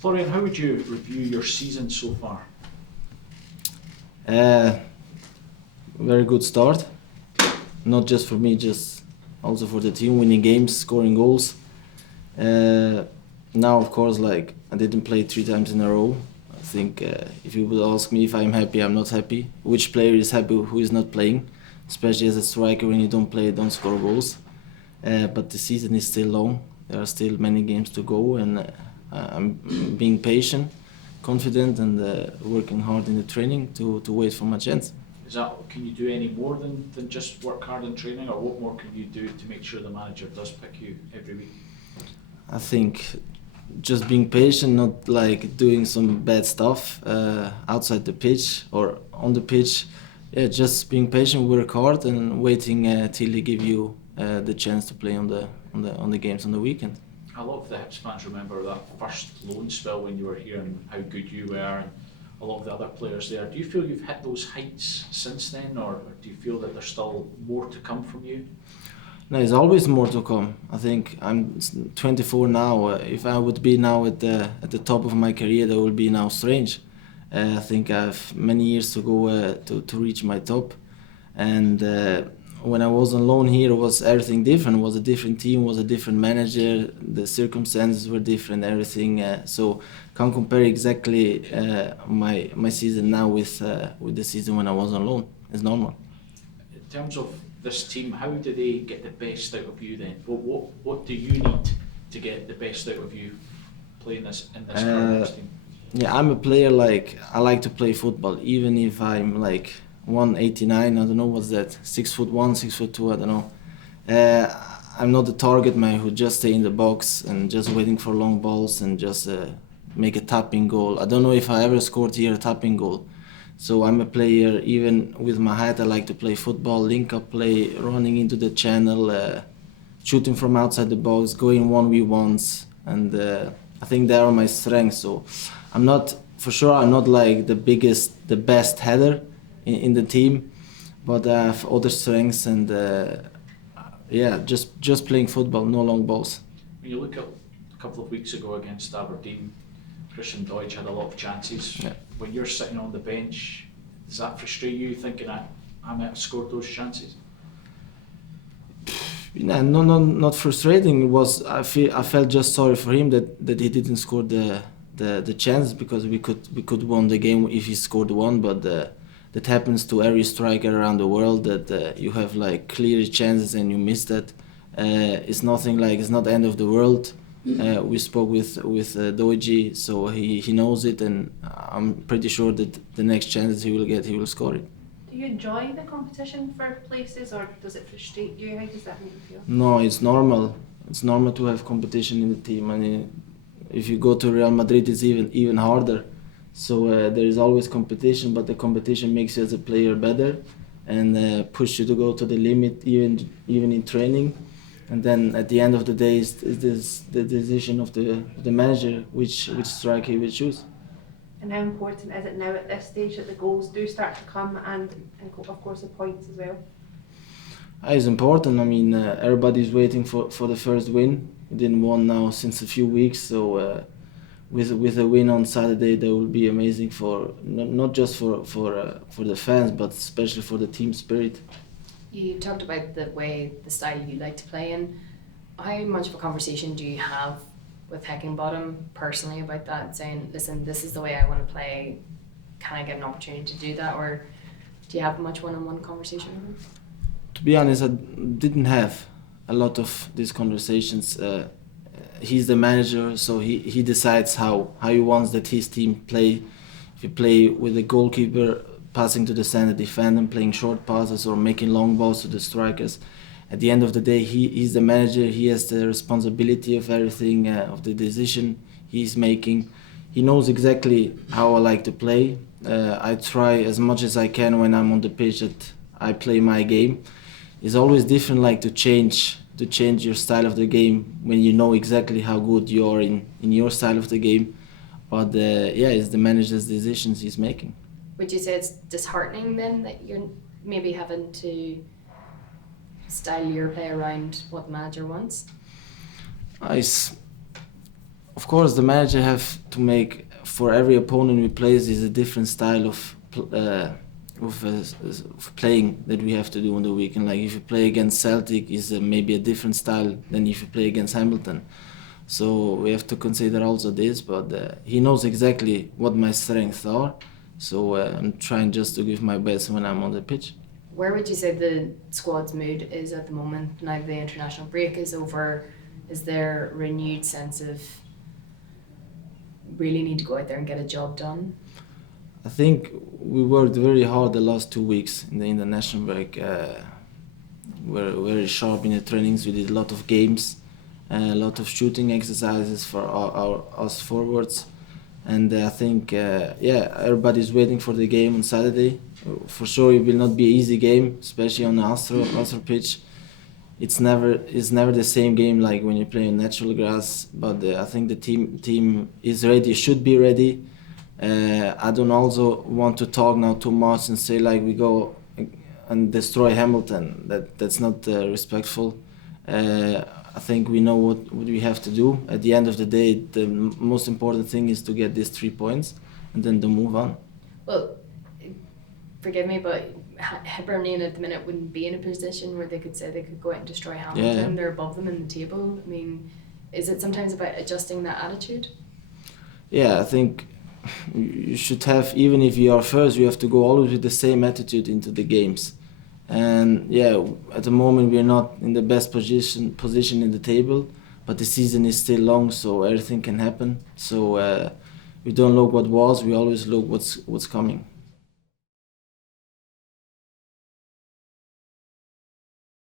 Florian, how would you review your season so far? Very good start. Not just for me, just also for the team, winning games, scoring goals. Now, of course, like I didn't play 3 times in a row. I think if you would ask me if I'm happy, I'm not happy. Which player is happy who is not playing? Especially as a striker, when you don't play, don't score goals. But the season is still long. There are still many games to go, and I'm being patient, confident, and working hard in the training to wait for my chance. Can you do any more than just work hard in training, or what more can you do to make sure the manager does pick you every week? I think just being patient, not like doing some bad stuff outside the pitch or on the pitch. Yeah, just being patient, work hard, and waiting till he give you the chance to play on the games on the weekend. A lot of the Hibs fans remember that first loan spell when you were here and how good you were, and a lot of the other players there. Do you feel you've hit those heights since then, or do you feel that there's still more to come from you? No, there's always more to come. I think I'm 24 now. If I would be now at the top of my career, that would be now strange. I think I have many years to go to reach my top. And when I was on loan here, it was everything different. It was a different team, was a different manager. The circumstances were different, everything. So can't compare exactly my season now with the season when I was on loan. It's normal. In terms of this team, how do they get the best out of you then? What do you need to get the best out of you playing in this current team? Yeah, I'm a player, like I like to play football, even if I'm like 189, I don't know what's that, 6'1", 6'2", I don't know. I'm not a target man who just stay in the box and just waiting for long balls and just make a tapping goal. I don't know if I ever scored here a tapping goal. So I'm a player, even with my height, I like to play football, link-up play, running into the channel, shooting from outside the box, going 1v1s, and I think they are my strengths. So I'm not like the best header in the team, but I have other strengths, and just playing football, no long balls. When you look at a couple of weeks ago against Aberdeen, Christian Deutsch had a lot of chances. Yeah. When you're sitting on the bench, does that frustrate you, thinking I might have scored those chances? No, not frustrating. It was I felt just sorry for him that he didn't score the chance, because we could won the game if he scored one, but that happens to every striker around the world, that you have like clear chances and you miss that. It's nothing, like it's not the end of the world. We spoke with Doji, so he knows it, and I'm pretty sure that the next chances he will get, he will score it. Do you enjoy the competition for places, or does it frustrate you? How does that make you feel? No, it's normal. It's normal to have competition in the team. I mean, if you go to Real Madrid, it's even harder. So there is always competition, but the competition makes you as a player better and push you to go to the limit, even in training. And then at the end of the day, is the decision of the manager which striker he will choose. And how important is it now at this stage that the goals do start to come, and of course the points as well? It's important. I mean, everybody's waiting for the first win. We didn't win now since a few weeks, so with a win on Saturday, that will be amazing for not just for the fans, but especially for the team spirit. You talked about the style you like to play in. How much of a conversation do you have with Heckingbottom personally about that, saying, listen, this is the way I want to play, can I get an opportunity to do that, or do you have much one-on-one conversation with him? To be honest, I didn't have a lot of these conversations. He's the manager, so he decides how he wants that his team play. If you play with the goalkeeper passing to the center defender, playing short passes or making long balls to the strikers, at the end of the day, he's the manager. He has the responsibility of everything, of the decision he's making. He knows exactly how I like to play. I try as much as I can when I'm on the pitch that I play my game. It's always different, like to change your style of the game when you know exactly how good you are in your style of the game. But it's the manager's decisions he's making. Would you say it's disheartening then that you're maybe having to style your play around what the manager wants? Of Of course, the manager have to make, for every opponent we play is a different style of playing that we have to do on the weekend. Like if you play against Celtic, is maybe a different style than if you play against Hamilton. So we have to consider also this, but he knows exactly what my strengths are. So I'm trying just to give my best when I'm on the pitch. Where would you say the squad's mood is at the moment now the international break is over? Is there a renewed sense of really need to go out there and get a job done? I think we worked very hard the last 2 weeks in the international break. We're very sharp in the trainings. We did a lot of games, a lot of shooting exercises for us forwards. And I think, everybody's waiting for the game on Saturday. For sure, it will not be an easy game, especially on the Astro pitch. It's never the same game like when you play on natural grass. But I think the team is ready, should be ready. I don't also want to talk now too much and say like we go and destroy Hamilton. That's not respectful. I think we know what we have to do. At the end of the day, the most important thing is to get these 3 points and then to move on. Well, forgive me, but Hibernian at the minute wouldn't be in a position where they could say they could go out and destroy Hamilton. Yeah. They're above them in the table. I mean, is it sometimes about adjusting that attitude? Yeah, I think you should have, even if you are first, you have to go always with the same attitude into the games. And yeah, at the moment we're not in the best position in the table, but the season is still long, so everything can happen. So we don't look what was, we always look what's coming.